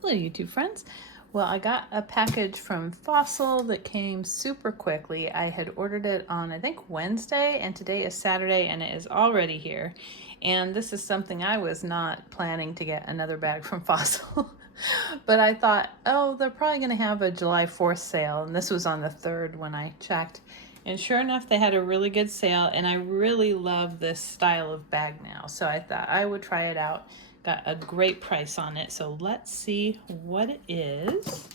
Hello YouTube friends. Well, I got a package from Fossil that came super quickly. I had ordered it on I think Wednesday, and today is Saturday and it is already here. And this is something I was not planning to get another bag from Fossil. But I thought, oh, they're probably going to have a July 4th sale, and this was on the 3rd when I checked. And sure enough, they had a really good sale, and I really love this style of bag now. So I thought I would try it out. Got a great price on it, so let's see what it is.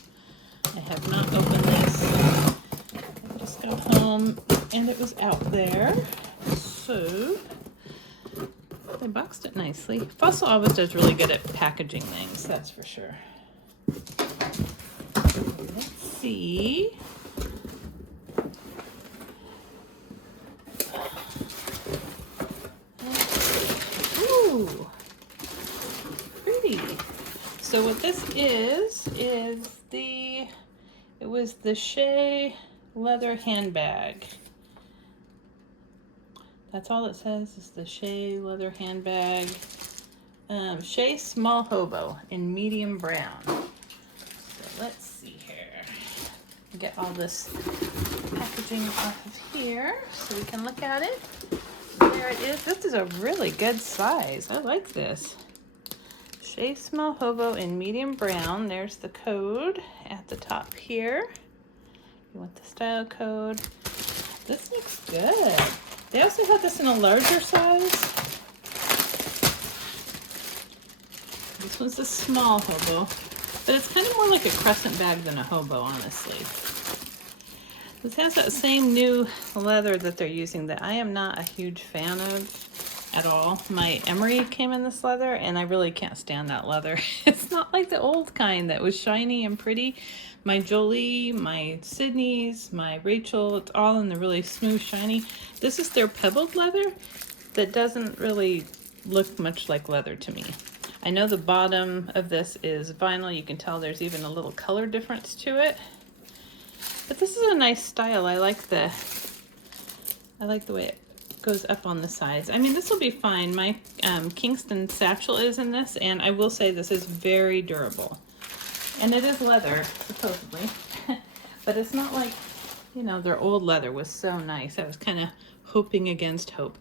I have not opened this. I just got home and it was out there. So they boxed it nicely. Fossil always does really good at packaging things, that's for sure. Let's see. Ooh. So what this is it was the Shae leather handbag. That's all it says is the Shae leather handbag. Shae small hobo in medium brown. So let's see here. Get all this packaging off of here so we can look at it. There it is. This is a really good size. I like this. Shae small hobo in medium brown. There's the code at the top here. You want the style code. This looks good. They also have this in a larger size. This one's a small hobo, but it's kind of more like a Crescent bag than a hobo, honestly. This has that same new leather that they're using that I am not a huge fan of at all. My Emery came in this leather and I really can't stand that leather. It's not like the old kind that was shiny and pretty. My Jolie, my Sydney's, my Rachel, it's all in the really smooth shiny. This is their pebbled leather that doesn't really look much like leather to me. I know the bottom of this is vinyl. You can tell there's even a little color difference to it. But this is a nice style. I like the way it goes up on the sides. I mean, this will be fine. My Kingston satchel is in this, and I will say this is very durable. And it is leather, supposedly. But it's not like, you know, their old leather was so nice. I was kind of hoping against hope.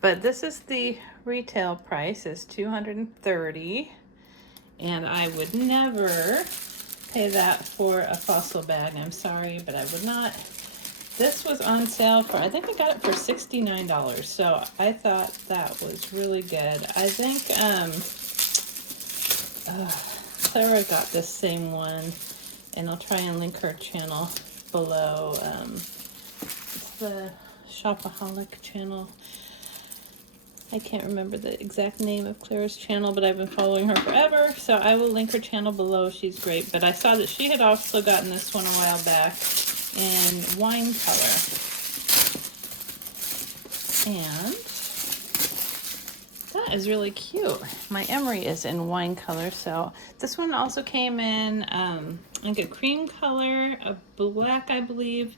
But this is the retail price is $230, and I would never pay that for a Fossil bag. I'm sorry, but I would not. This was on sale for, I think I got it for $69, so I thought that was really good. I think Sarah got this same one, and I'll try and link her channel below. It's the Shopaholic channel. I can't remember the exact name of Claire's channel, but I've been following her forever, so I will link her channel below. She's great, but I saw that she had also gotten this one a while back in wine color. And that is really cute. My Emery is in wine color, so this one also came in like a cream color, a black, I believe,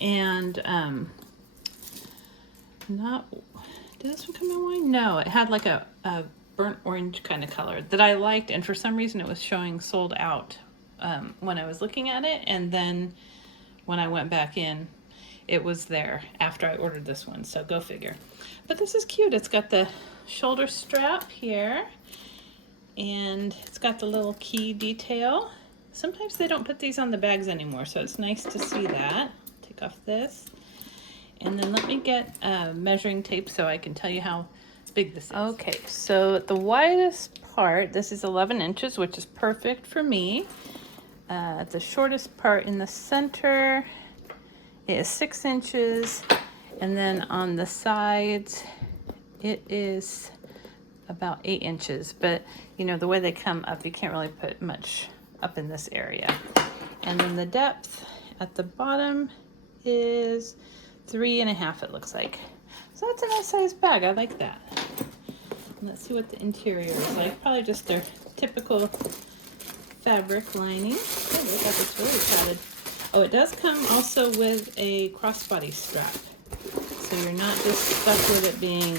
and did this one come in wine? No, it had like a burnt orange kind of color that I liked, and for some reason it was showing sold out when I was looking at it, and then when I went back in, it was there after I ordered this one, so go figure. But this is cute. It's got the shoulder strap here, and it's got the little key detail. Sometimes they don't put these on the bags anymore, so it's nice to see that. Take off this. And then let me get measuring tape so I can tell you how big this is. Okay, so the widest part, this is 11 inches, which is perfect for me. The shortest part in the center is 6 inches, and then on the sides it is about 8 inches. But you know, the way they come up, you can't really put much up in this area. And then the depth at the bottom is 3.5, it looks like. So that's a nice size bag. I like that. Let's see what the interior is like. Probably just their typical fabric lining. Oh, look at this, really padded. Oh, it does come also with a crossbody strap, so you're not just stuck with it being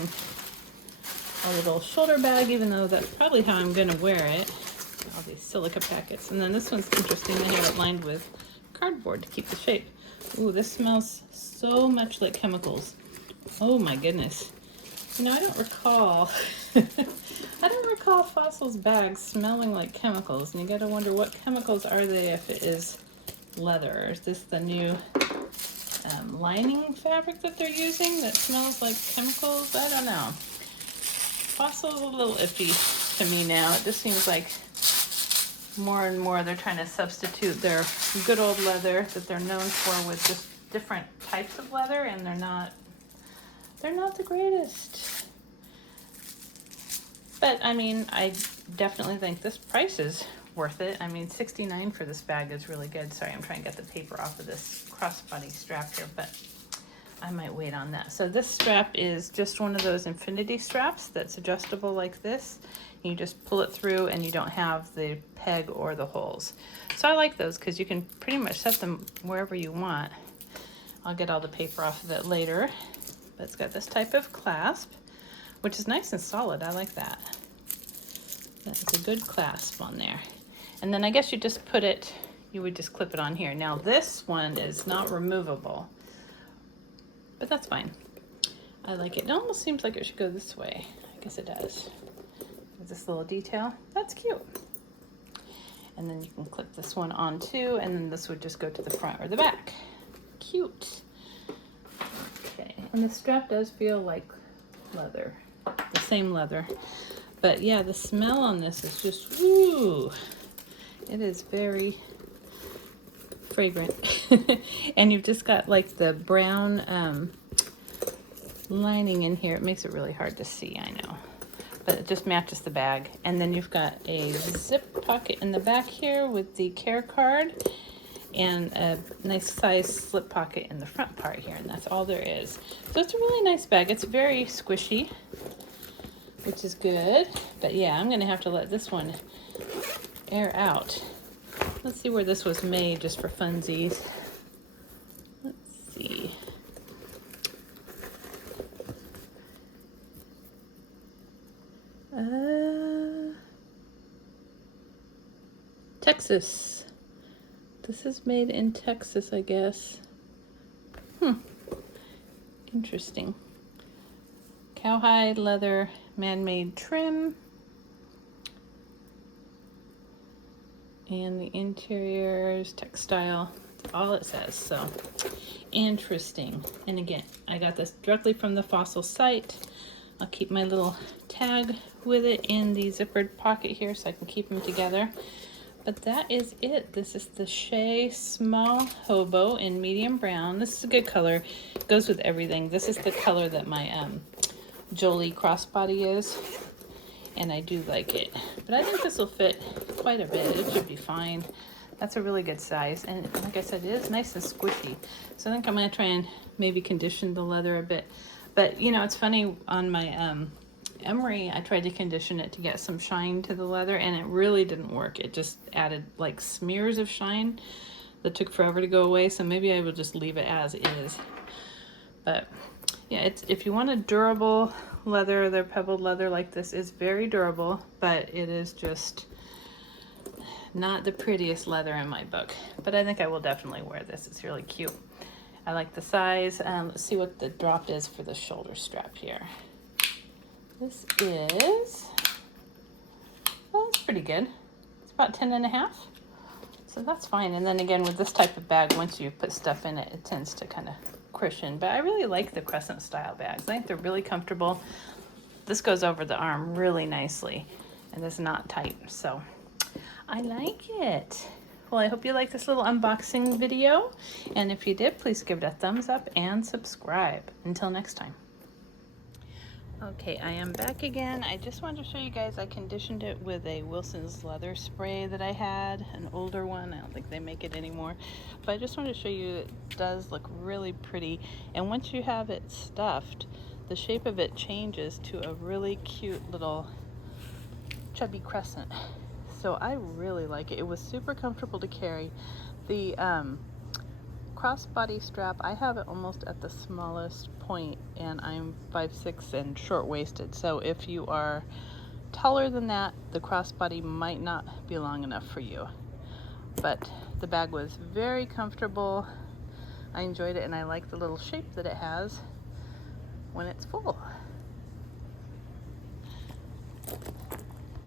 a little shoulder bag, even though that's probably how I'm gonna wear it. All these silica packets. And then this one's interesting. They have it lined with cardboard to keep the shape. Ooh, this smells so much like chemicals. Oh my goodness. You know, I don't recall, I don't recall Fossil's bags smelling like chemicals. And you gotta wonder, what chemicals are they if it is leather? Or is this the new lining fabric that they're using that smells like chemicals? I don't know. Fossil's a little iffy to me now. It just seems like more and more they're trying to substitute their good old leather that they're known for with just different types of leather, and they're not the greatest. But I mean, I definitely think this price is worth it. I mean, $69 for this bag is really good. Sorry, I'm trying to get the paper off of this crossbody strap here, but I might wait on that. So this strap is just one of those infinity straps that's adjustable like this. You just pull it through and you don't have the peg or the holes. So I like those because you can pretty much set them wherever you want. I'll get all the paper off of it later. But it's got this type of clasp, which is nice and solid. I like that. That's a good clasp on there. And then I guess you just put it, you would just clip it on here. Now this one is not removable, but that's fine. I like it. It almost seems like it should go this way. I guess it does. With this little detail. That's cute. And then you can clip this one on too, and then this would just go to the front or the back. Cute. Okay, and the strap does feel like leather, the same leather. But yeah, the smell on this is just, woo! It is very fragrant. And you've just got like the brown lining in here. It makes it really hard to see, I know. But it just matches the bag. And then you've got a zip pocket in the back here with the care card, and a nice size slip pocket in the front part here, and that's all there is. So it's a really nice bag. It's very squishy, which is good. But yeah, I'm gonna have to let this one air out. Let's see where this was made, just for funsies. Let's see. Texas. This is made in Texas, I guess. Interesting. Cowhide leather, man-made trim. And the interiors, textile. That's all it says, so interesting. And again, I got this directly from the Fossil site. I'll keep my little tag with it in the zippered pocket here so I can keep them together. But that is it. This is the Shae Small Hobo in medium brown. This is a good color. It goes with everything. This is the color that my Jolie crossbody is, and I do like it. But I think this will fit quite a bit. It should be fine. That's a really good size, and like I said, it is nice and squishy. So I think I'm gonna try and maybe condition the leather a bit. But you know, it's funny, on my emery, I tried to condition it to get some shine to the leather, and it really didn't work. It just added like smears of shine that took forever to go away. So maybe I will just leave it as is. But yeah, it's, if you want a durable leather, the pebbled leather like this is very durable, but it is just not the prettiest leather in my book. But I think I will definitely wear this. It's really cute. I like the size. Let's see what the drop is for the shoulder strap here. This is, well, it's pretty good. It's about 10.5. So that's fine. And then again, with this type of bag, once you put stuff in it, it tends to kind of cushion. But I really like the Crescent style bags. I think they're really comfortable. This goes over the arm really nicely, and it's not tight. So I like it. Well, I hope you liked this little unboxing video. And if you did, please give it a thumbs up and subscribe. Until next time. Okay, I am back again. I just wanted to show you guys, I conditioned it with a Wilson's leather spray that I had, an older one. I don't think they make it anymore. But I just wanted to show you it does look really pretty. And once you have it stuffed, the shape of it changes to a really cute little chubby crescent. So I really like it. It was super comfortable to carry. The crossbody strap, I have it almost at the smallest point, and I'm 5'6" and short-waisted. So if you are taller than that, the crossbody might not be long enough for you. But the bag was very comfortable. I enjoyed it, and I like the little shape that it has when it's full.